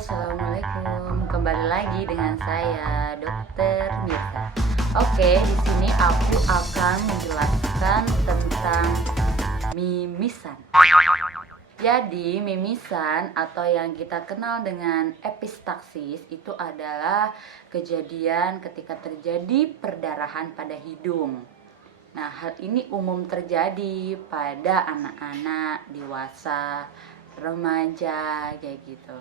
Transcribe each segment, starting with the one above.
Assalamualaikum. Kembali lagi dengan saya, Dokter Mirza. Oke, di sini aku akan menjelaskan tentang mimisan. Jadi, mimisan atau yang kita kenal dengan epistaksis itu adalah kejadian ketika terjadi perdarahan pada hidung. Nah, hal ini umum terjadi pada anak-anak, dewasa, remaja, kayak gitu.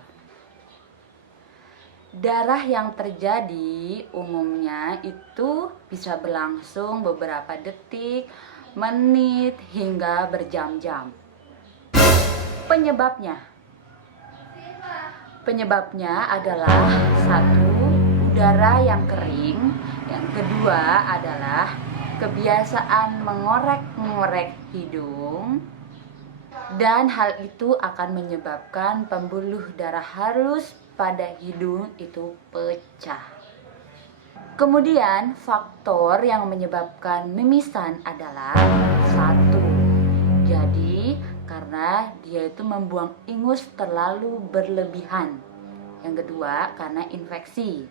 Darah yang terjadi umumnya itu bisa berlangsung beberapa detik, menit, hingga berjam-jam. Penyebabnya adalah satu, udara yang kering. Yang kedua adalah kebiasaan mengorek-ngorek hidung. Dan hal itu akan menyebabkan pembuluh darah halus pada hidung itu pecah. Kemudian faktor yang menyebabkan mimisan adalah satu, jadi karena dia itu membuang ingus terlalu berlebihan. Yang kedua, karena infeksi.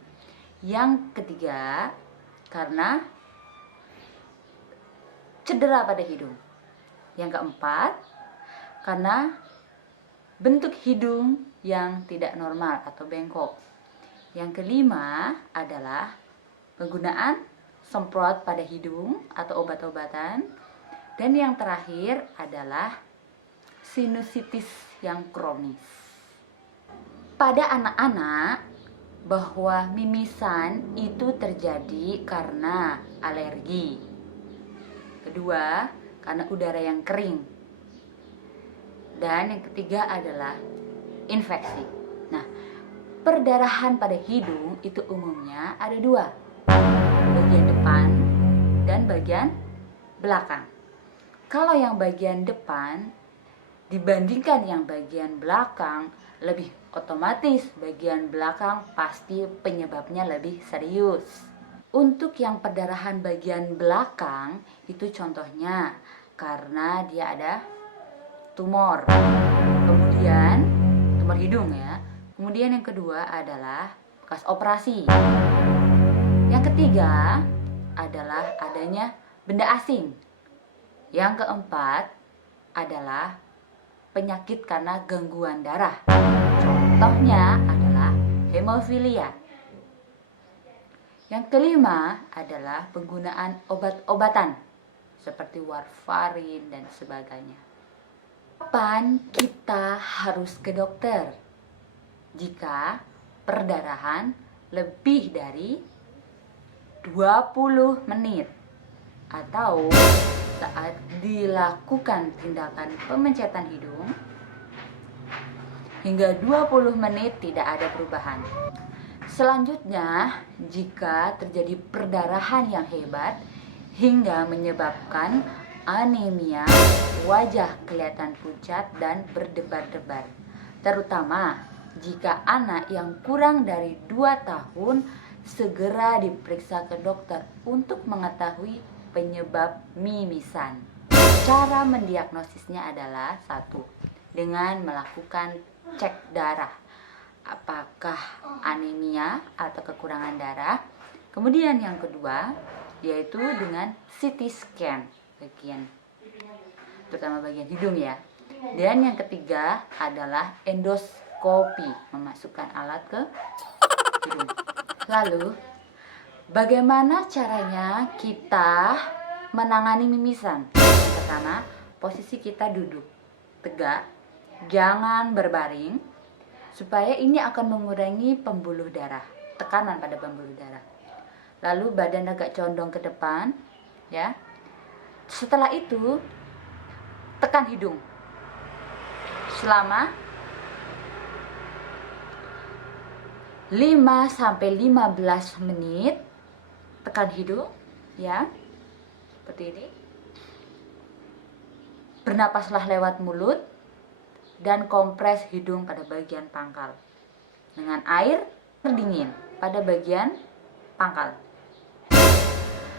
Yang ketiga, karena cedera pada hidung. Yang keempat, karena bentuk hidung yang tidak normal atau bengkok. Yang kelima adalah penggunaan semprot pada hidung atau obat-obatan. Dan yang terakhir adalah sinusitis yang kronis. Pada anak-anak, bahwa mimisan itu terjadi karena alergi. Kedua, karena udara yang kering. Dan yang ketiga adalah infeksi. Nah, perdarahan pada hidung itu umumnya ada dua, bagian depan dan bagian belakang. Kalau yang bagian depan dibandingkan yang bagian belakang, lebih otomatis bagian belakang pasti penyebabnya lebih serius. Untuk yang perdarahan bagian belakang itu contohnya karena dia ada tumor, kemudian tumor hidung ya. Kemudian yang kedua adalah bekas operasi. Yang ketiga adalah adanya benda asing. Yang keempat adalah penyakit karena gangguan darah. Contohnya adalah hemofilia. Yang kelima adalah penggunaan obat-obatan seperti warfarin dan sebagainya. Kapan kita harus ke dokter? Jika perdarahan lebih dari 20 menit atau saat dilakukan tindakan pemencetan hidung hingga 20 menit tidak ada perubahan. Selanjutnya, jika terjadi perdarahan yang hebat hingga menyebabkan anemia, wajah kelihatan pucat dan berdebar-debar. Terutama jika anak yang kurang dari 2 tahun, segera diperiksa ke dokter untuk mengetahui penyebab mimisan. Cara mendiagnosisnya adalah satu, dengan melakukan cek darah. Apakah anemia atau kekurangan darah? Kemudian yang kedua, yaitu dengan CT scan terutama bagian hidung ya. Dan yang ketiga adalah endoskopi, memasukkan alat ke hidung. Lalu, bagaimana caranya kita menangani mimisan? Yang pertama, posisi kita duduk tegak, jangan berbaring, supaya ini akan mengurangi pembuluh darah, tekanan pada pembuluh darah. Lalu badan agak condong ke depan, ya. Setelah itu, tekan hidung selama 5-15 menit. Tekan hidung, ya, seperti ini. Bernapaslah lewat mulut dan kompres hidung pada bagian pangkal dengan air dingin pada bagian pangkal.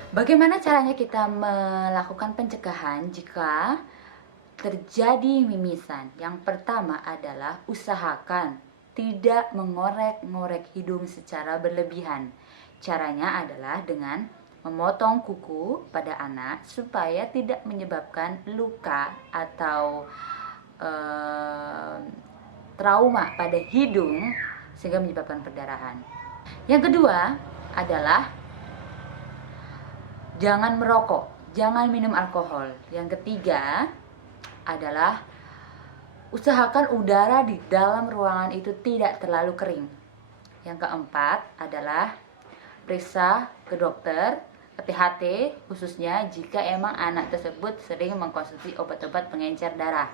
Bagaimana caranya kita melakukan pencegahan jika terjadi mimisan? Yang pertama adalah usahakan tidak mengorek-ngorek hidung secara berlebihan. Caranya adalah dengan memotong kuku pada anak supaya tidak menyebabkan luka atau trauma pada hidung sehingga menyebabkan perdarahan. Yang kedua adalah jangan merokok, jangan minum alkohol. Yang ketiga adalah usahakan udara di dalam ruangan itu tidak terlalu kering. Yang keempat adalah periksa ke dokter, ke THT, khususnya jika emang anak tersebut sering mengkonsumsi obat-obat pengencer darah.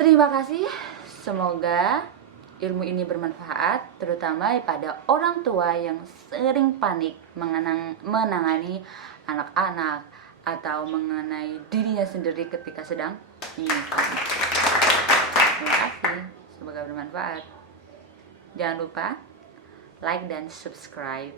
Terima kasih, semoga ilmu ini bermanfaat, terutama pada orang tua yang sering panik menangani anak-anak atau mengenai dirinya sendiri ketika sedang menyimpan. Terima kasih, semoga bermanfaat. Jangan lupa like dan subscribe.